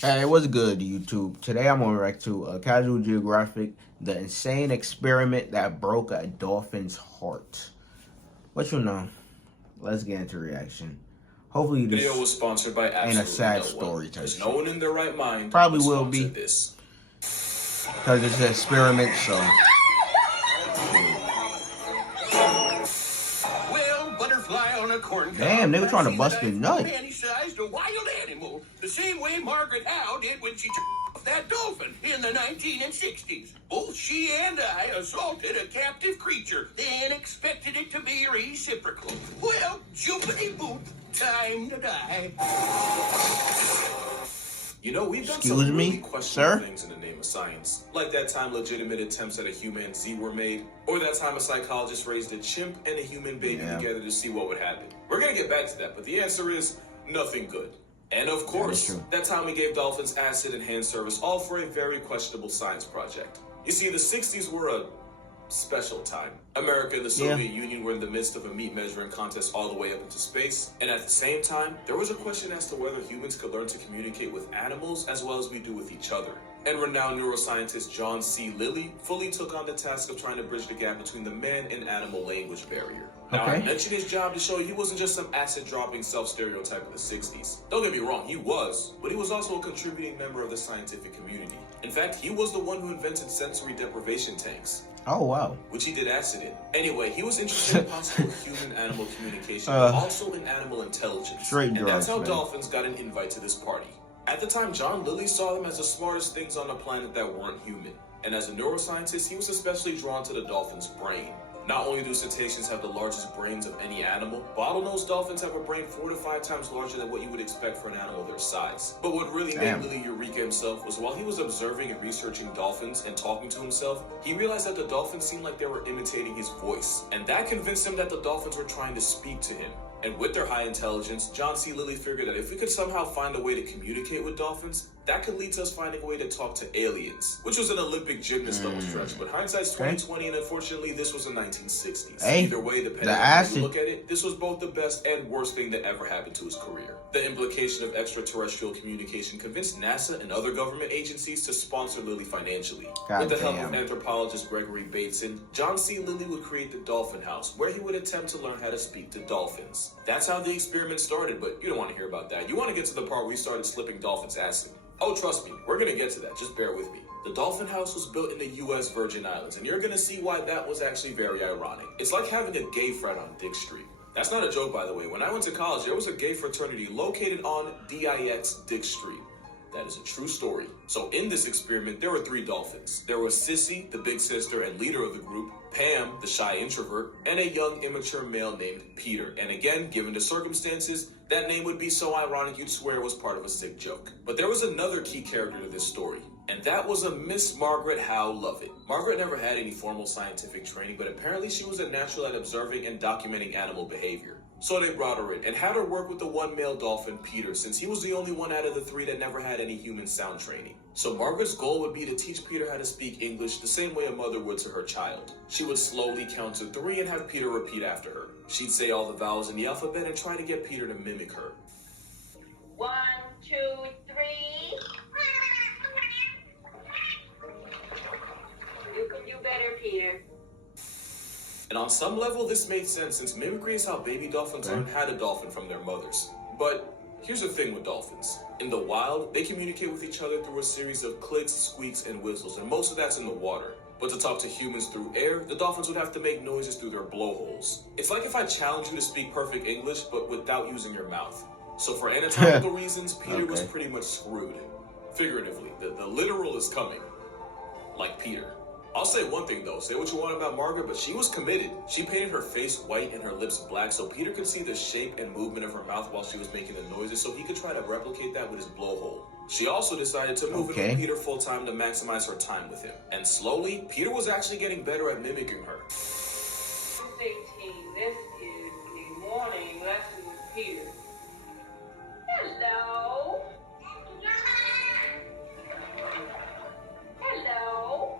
Hey, what's good, YouTube? Today I'm gonna react to Casual Geographic, the insane experiment that broke a dolphin's heart. What you know? Let's get into reaction. Hopefully this Video was sponsored by ain't a absolutely sad no story one. type There's shit. no one in their right mind Probably would will sponsor be, this. because it's an experiment, so. Well, butterfly on a corn cob. Damn, they were trying to bust a nut. Panty-sized a wild animal, the same way Margaret Howe did when she off that dolphin in the 1960s. Both she and I assaulted a captive creature, then expected it to be reciprocal. Well, jumpity boot, time to die. You know, we've done Excuse some me, really questionable sir? things in the name of science. Like that time legitimate attempts at a human Z were made, or that time a psychologist raised a chimp and a human baby together to see what would happen. We're gonna get back to that, but the answer is nothing good. And of course, that time we gave dolphins acid and hand service, all for a very questionable science project. You see, the 60s were a special time. America and the Soviet Union were in the midst of a meat measuring contest all the way up into space, and at the same time, there was a question as to whether humans could learn to communicate with animals as well as we do with each other. And renowned neuroscientist John C. Lilly fully took on the task of trying to bridge the gap between the man and animal language barrier. Now, I mentioned his job to show you he wasn't just some acid-dropping self-stereotype of the 60s. Don't get me wrong, he was, but he was also a contributing member of the scientific community. In fact, he was the one who invented sensory deprivation tanks. Oh, wow. Which he did acid in. Anyway, he was interested in possible human-animal communication, but also in animal intelligence. And that's how dolphins got an invite to this party. At the time, John Lilly saw them as the smartest things on the planet that weren't human. And as a neuroscientist, he was especially drawn to the dolphin's brain. Not only do cetaceans have the largest brains of any animal, bottlenose dolphins have a brain 4 to 5 times larger than what you would expect for an animal their size. But what really made Lilly Eureka himself was while he was observing and researching dolphins and talking to himself, he realized that the dolphins seemed like they were imitating his voice. And that convinced him that the dolphins were trying to speak to him. And with their high intelligence, John C. Lilly figured that if we could somehow find a way to communicate with dolphins, that could lead to us finding a way to talk to aliens, which was an Olympic gymnast level stretch. But hindsight's 2020, and unfortunately, this was the 1960s. Either way, depending on how you look at it, this was both the best and worst thing that ever happened to his career. The implication of extraterrestrial communication convinced NASA and other government agencies to sponsor Lilly financially. With the help of anthropologist Gregory Bateson, John C. Lilly would create the Dolphin House, where he would attempt to learn how to speak to dolphins. That's how the experiment started, but you don't want to hear about that. You want to get to the part where he started slipping dolphins acid. Oh, trust me, we're going to get to that. Just bear with me. The Dolphin House was built in the U.S. Virgin Islands, and you're going to see why that was actually very ironic. It's like having a gay friend on Dick Street. That's not a joke, by the way. When I went to college, there was a gay fraternity located on DIX Dick Street. That is a true story. So in this experiment, there were 3 dolphins. There was Sissy, the big sister and leader of the group, Pam, the shy introvert, and a young immature male named Peter. And again, given the circumstances, that name would be so ironic you'd swear it was part of a sick joke. But there was another key character to this story, and that was a Miss Margaret Howe Lovett. Margaret never had any formal scientific training, but apparently she was a natural at observing and documenting animal behavior. So they brought her in and had her work with the one male dolphin, Peter, since he was the only one out of the 3 that never had any human sound training. So Margaret's goal would be to teach Peter how to speak English the same way a mother would to her child. She would slowly count to 3 and have Peter repeat after her. She'd say all the vowels in the alphabet and try to get Peter to mimic her. 1, 2, 3. You can do better, Peter. And on some level, this made sense since mimicry is how baby dolphins learn how to dolphin from their mothers. But here's the thing with dolphins. In the wild, they communicate with each other through a series of clicks, squeaks, and whistles, and most of that's in the water. But to talk to humans through air, the dolphins would have to make noises through their blowholes. It's like if I challenge you to speak perfect English, but without using your mouth. So for anatomical reasons, Peter was pretty much screwed. Figuratively, the literal is coming. Like Peter. I'll say one thing though, say what you want about Margaret, but she was committed. She painted her face white and her lips black so Peter could see the shape and movement of her mouth while she was making the noises so he could try to replicate that with his blowhole. She also decided to move in with Peter full time to maximize her time with him. And slowly, Peter was actually getting better at mimicking her. 18, this is the morning lesson with Peter. Hello. Hello.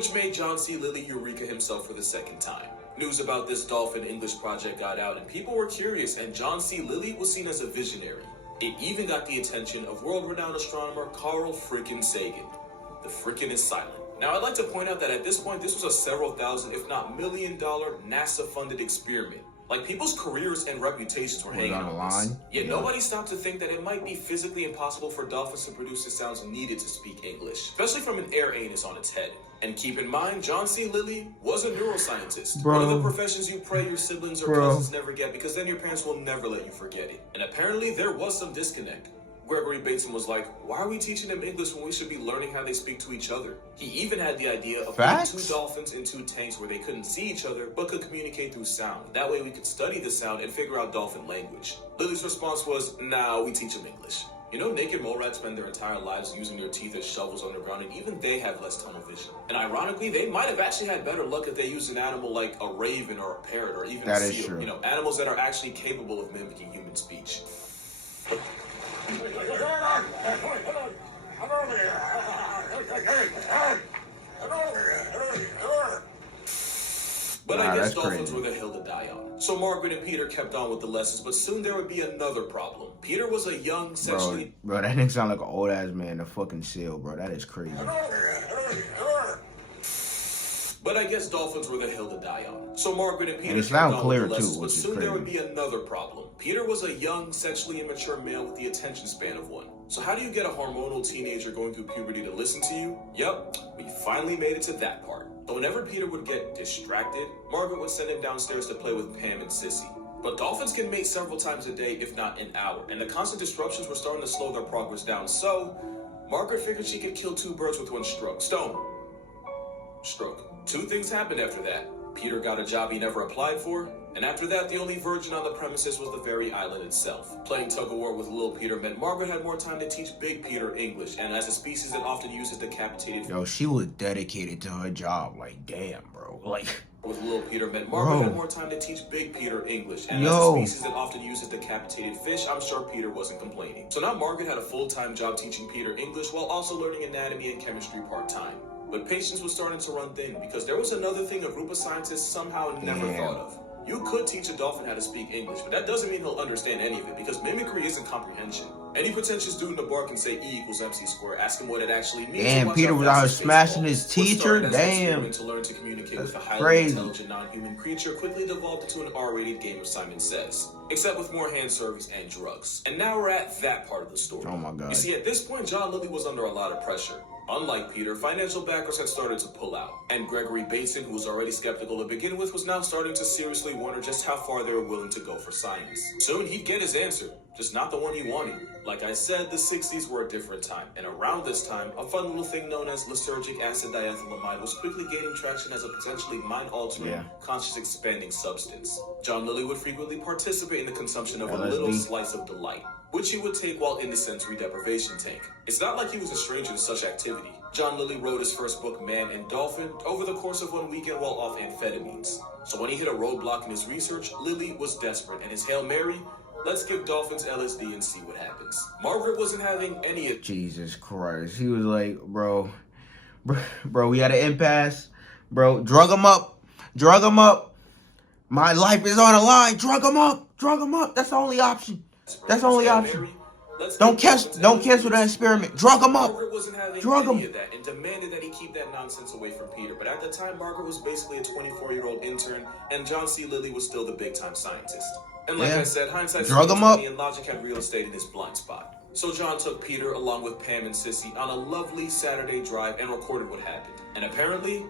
which made John C. Lilly Eureka himself for the second time. News about this Dolphin English project got out and people were curious, and John C. Lilly was seen as a visionary. It even got the attention of world-renowned astronomer Carl freaking Sagan. The freaking is silent. Now, I'd like to point out that at this point, this was a several thousand, if not $1,000,000 NASA-funded experiment. Like, people's careers and reputations were hanging on the line. Yet nobody stopped to think that it might be physically impossible for dolphins to produce the sounds needed to speak English, especially from an air anus on its head. And keep in mind, John C. Lilly was a neuroscientist. One of the professions you pray your siblings or cousins never get, because then your parents will never let you forget it. And apparently, there was some disconnect. Gregory Bateson was like, why are we teaching them English when we should be learning how they speak to each other? He even had the idea of putting 2 dolphins in 2 tanks where they couldn't see each other, but could communicate through sound. That way we could study the sound and figure out dolphin language. Lilly's response was, nah, we teach them English. You know, naked mole rats spend their entire lives using their teeth as shovels underground, and even they have less tunnel vision. And ironically, they might have actually had better luck if they used an animal like a raven or a parrot or even a seal. You know, animals that are actually capable of mimicking human speech. But I guess dolphins were the hill to die on. So Margaret and Peter kept on with the lessons, but soon there would be another problem. Peter was a young, sexually... Bro, that nigga sound like an old-ass man, the fucking seal, bro. That is crazy. But I guess dolphins were the hill to die on. So Margaret and Peter kept on with the lessons, but soon there would be another problem. Peter was a young, sexually immature male with the attention span of one. So how do you get a hormonal teenager going through puberty to listen to you? Yep, we finally made it to that part. So whenever Peter would get distracted, Margaret would send him downstairs to play with Pam and Sissy. But dolphins can mate several times a day, if not an hour, and the constant disruptions were starting to slow their progress down. So Margaret figured she could kill 2 birds with 1 stroke. Stroke. 2 things happened after that. Peter got a job he never applied for, and after that, the only virgin on the premises was the very island itself. Playing tug-of-war with little Peter meant Margaret had more time to teach big Peter English, and as a species that often uses decapitated... Yo, she was dedicated to her job. Like, damn, bro. Like... With little Peter meant Margaret had more time to teach big Peter English, and as a species that often uses decapitated fish, I'm sure Peter wasn't complaining. So now Margaret had a full-time job teaching Peter English while also learning anatomy and chemistry part-time. But patience was starting to run thin, because there was another thing a group of scientists somehow never thought of. You could teach a dolphin how to speak English, but that doesn't mean he'll understand any of it, because mimicry isn't comprehension. Any pretentious dude in the bar can say E = MC squared. Ask him what it actually means. Damn, Peter was out here smashing his teacher. Damn. To learn to communicate with a highly intelligent non-human creature quickly devolved into an R-rated game of Simon Says, except with more hand service and drugs. And now we're at that part of the story. Oh my God. You see, at this point, John Lilly was under a lot of pressure. Unlike Peter, financial backers had started to pull out, and Gregory Bateson, who was already skeptical to begin with, was now starting to seriously wonder just how far they were willing to go for science. Soon he'd get his answer, just not the one he wanted. Like I said, the 60s were a different time, and around this time, a fun little thing known as lysergic acid diethylamide was quickly gaining traction as a potentially mind-altering, conscious-expanding substance. John Lilly would frequently participate in the consumption of a little slice of delight, which he would take while in the sensory deprivation tank. It's not like he was a stranger to such activity. John Lilly wrote his first book, Man and Dolphin, over the course of 1 weekend while off amphetamines. So when he hit a roadblock in his research, Lilly was desperate, and his Hail Mary, let's give dolphins LSD and see what happens. Margaret wasn't having any of... Jesus Christ. He was like, bro, we had an impasse. Bro, drug him up. My life is on the line. Drug him up. That's the only option. Don't cancel that experiment. Drug him up. Margaret wasn't having any of that and demanded that he keep that nonsense away from Peter. But at the time, Margaret was basically a 24-year-old intern, and John C. Lilly was still the big-time scientist. And like I said, hindsight's 20/20, and logic had real estate in his blind spot. So John took Peter, along with Pam and Sissy, on a lovely Saturday drive and recorded what happened. And apparently,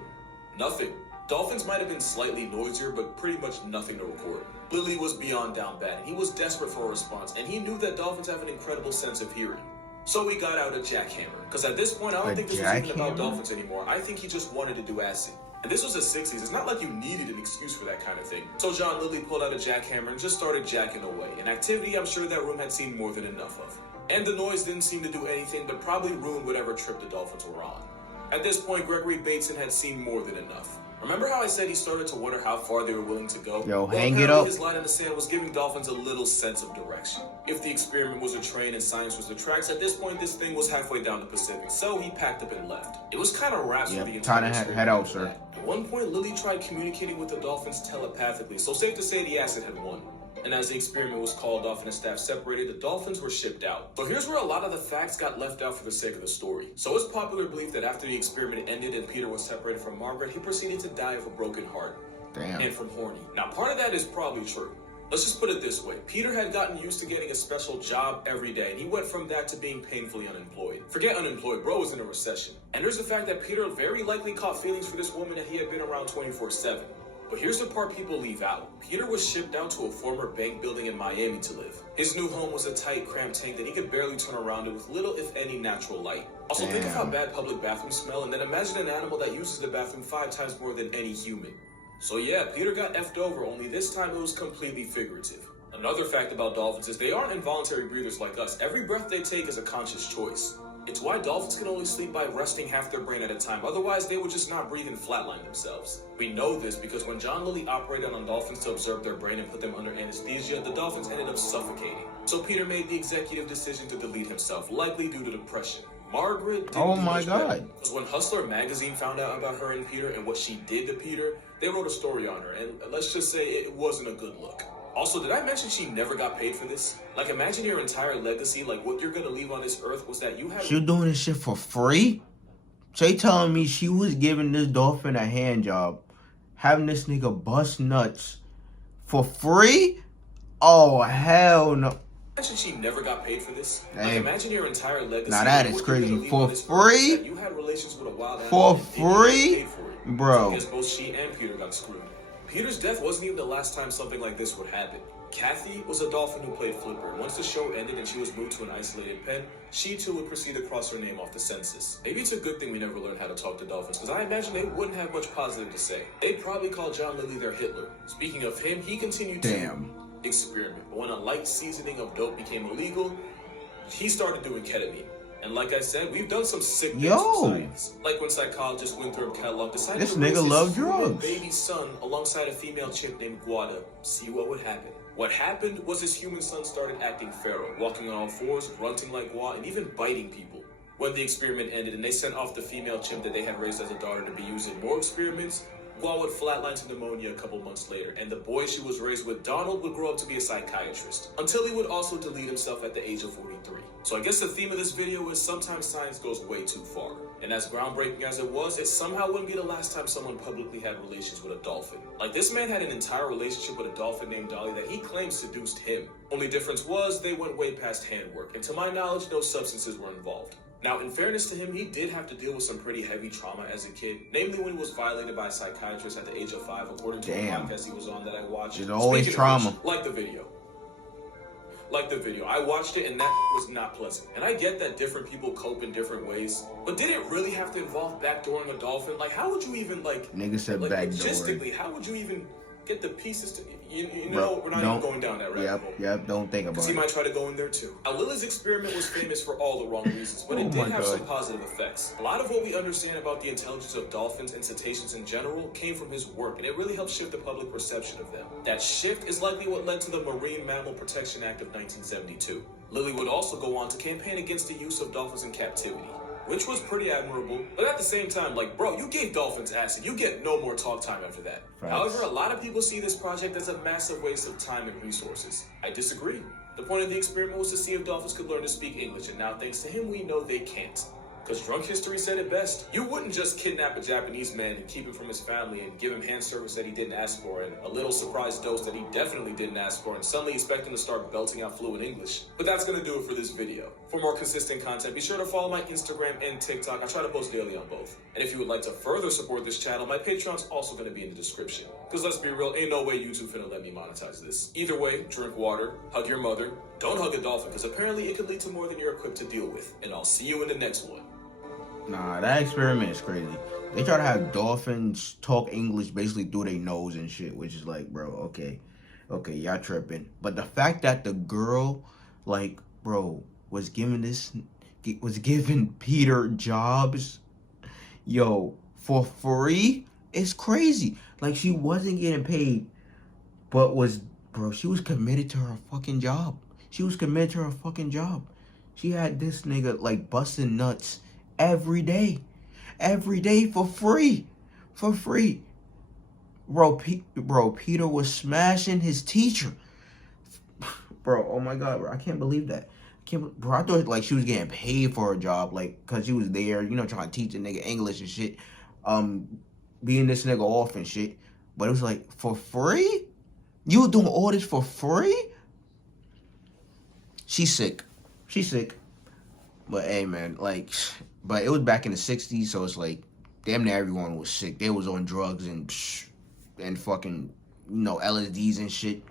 nothing. Dolphins might have been slightly noisier, but pretty much nothing to record. Lilly was beyond down bad, and he was desperate for a response, and he knew that dolphins have an incredible sense of hearing. So he got out a jackhammer, because at this point, I don't think this was even about dolphins anymore. I think he just wanted to do acid. And this was the 60s. It's not like you needed an excuse for that kind of thing. So John Lilly pulled out a jackhammer and just started jacking away, an activity I'm sure that room had seen more than enough of. And the noise didn't seem to do anything, but probably ruined whatever trip the dolphins were on. At this point, Gregory Bateson had seen more than enough. Remember how I said he started to wonder how far they were willing to go? Yo, well, hang it up. His line in the sand was giving Dolphins a little sense of direction. If the experiment was a train and science was the tracks, at this point this thing was halfway down the Pacific, so he packed up and left. It was kind of wraps for the entire experiment. Head out, sir. At one point, Lily tried communicating with the Dolphins telepathically, so safe to say the acid had won. And as the experiment was called off and the staff separated, the Dolphins were shipped out. So here's where a lot of the facts got left out for the sake of the story. So it's popular belief that after the experiment ended and Peter was separated from Margaret, he proceeded to die of a broken heart. Damn. And from horny. Now, part of that is probably true. Let's just put it this way. Peter had gotten used to getting a special job every day, and he went from that to being painfully unemployed. Forget unemployed, bro was in a recession. And there's the fact that Peter very likely caught feelings for this woman that he had been around 24/7. But here's the part people leave out. Peter was shipped out to a former bank building in Miami to live. His new home was a tight, cramped tank that he could barely turn around in with little, if any, natural light. Also, think of how bad public bathrooms smell, and then imagine an animal that uses the bathroom 5 times more than any human. So yeah, Peter got effed over, only this time it was completely figurative. Another fact about dolphins is they aren't involuntary breathers like us. Every breath they take is a conscious choice. It's why dolphins can only sleep by resting half their brain at a time. Otherwise, they would just not breathe and flatline themselves. We know this because when John Lilly operated on dolphins to observe their brain and put them under anesthesia, the dolphins ended up suffocating. So Peter made the executive decision to delete himself, likely due to depression. Margaret didn't Oh my God. Because when Hustler magazine found out about her and Peter and what she did to Peter, they wrote a story on her, and let's just say it wasn't a good look. Also, did I mention she never got paid for this? Like, imagine your entire legacy, like what you're gonna leave on this earth was that you had... She doing this shit for free? So you telling me she was giving this dolphin a hand job, having this nigga bust nuts for free? Oh, hell no. Imagine she never got paid for this. Hey. Like, imagine your entire legacy. Now that is crazy. For free? You had relations with a wild For animal free? Bro. So I guess both she and Peter got screwed. Peter's death wasn't even the last time something like this would happen. Kathy was a dolphin who played flipper. Once the show ended and she was moved to an isolated pen, she too would proceed to cross her name off the census. Maybe it's a good thing we never learned how to talk to dolphins, because I imagine they wouldn't have much positive to say. They'd probably call John Lilly their Hitler. Speaking of him, he continued to experiment. But when a light seasoning of dope became illegal, he started doing ketamine. And like I said, we've done some sick things for science. Like when psychologists went through a catalog, decided this to raise nigga love his drugs. baby son alongside a female chimp named Guada. See what would happen. What happened was his human son started acting feral, walking on all fours, grunting like Guada, and even biting people. When the experiment ended and they sent off the female chimp that they had raised as a daughter to be used in more experiments, Guada would flatline to pneumonia a couple months later, and the boy she was raised with, Donald, would grow up to be a psychiatrist, until he would also delete himself at the age of 43. So I guess the theme of this video is sometimes science goes way too far. And as groundbreaking as it was, it somehow wouldn't be the last time someone publicly had relations with a dolphin. Like, this man had an entire relationship with a dolphin named Dolly that he claims seduced him. Only difference was they went way past handwork, and to my knowledge, no substances were involved. Now, in fairness to him, he did have to deal with some pretty heavy trauma as a kid, namely when he was violated by a psychiatrist at the age of 5, according to a podcast he was on that I watched. There's always trauma. Like the video. I watched it and that was not pleasant. And I get that different people cope in different ways, but did it really have to involve backdooring a dolphin? Like, how would you even, like... Nigga said like, backdooring. Logistically, how would you even get the pieces to... You know, bro, we're not even going down that rabbit hole. Yep, don't think about it. Because he might try to go in there too. Now, Lily's experiment was famous for all the wrong reasons, but it did have some positive effects. A lot of what we understand about the intelligence of dolphins and cetaceans in general came from his work, and it really helped shift the public perception of them. That shift is likely what led to the Marine Mammal Protection Act of 1972. Lily would also go on to campaign against the use of dolphins in captivity, which was pretty admirable, but at the same time, like, bro, you gave dolphins acid. You get no more talk time after that. Right. However, a lot of people see this project as a massive waste of time and resources. I disagree. The point of the experiment was to see if dolphins could learn to speak English, and now thanks to him, we know they can't. Because drunk history said it best. You wouldn't just kidnap a Japanese man and keep him from his family and give him hand service that he didn't ask for and a little surprise dose that he definitely didn't ask for and suddenly expect him to start belting out fluent English. But that's going to do it for this video. For more consistent content, be sure to follow my Instagram and TikTok. I try to post daily on both. And if you would like to further support this channel, my Patreon's also going to be in the description. Because let's be real, ain't no way YouTube finna let me monetize this. Either way, drink water, hug your mother, don't hug a dolphin because apparently it could lead to more than you're equipped to deal with. And I'll see you in the next one. Nah, that experiment is crazy. They try to have dolphins talk English basically through their nose and shit, which is like, bro, okay, y'all tripping. But the fact that the girl, like, bro, was giving Peter jobs, Yo, for free? It's crazy. Like, she wasn't getting paid, but she was committed to her fucking job. She was committed to her fucking job. She had this nigga, like, busting nuts every day. Every day for free. For free. Bro, Peter was smashing his teacher. Bro, oh my God, bro. I can't believe that. Bro, I thought, like, she was getting paid for her job, like, because she was there, you know, trying to teach a nigga English and shit. Being this nigga off and shit. But it was, like, for free? You were doing all this for free? She's sick. She's sick. But, hey, man, like, but it was back in the 60s, so it's, like, damn near everyone was sick. They was on drugs and fucking, you know, LSDs and shit.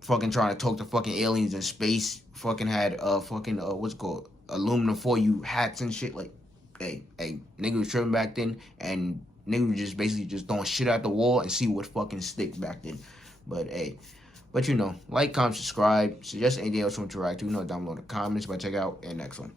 Fucking trying to talk to fucking aliens in space. Fucking had what's it called, aluminum foil hats and shit. Like, hey, nigga was tripping back then, and nigga was just basically just throwing shit at the wall and see what fucking sticks back then. But hey, you know, like, comment, subscribe, suggest anything else you want to interact to, you know, down below in the comments. But check out the next one.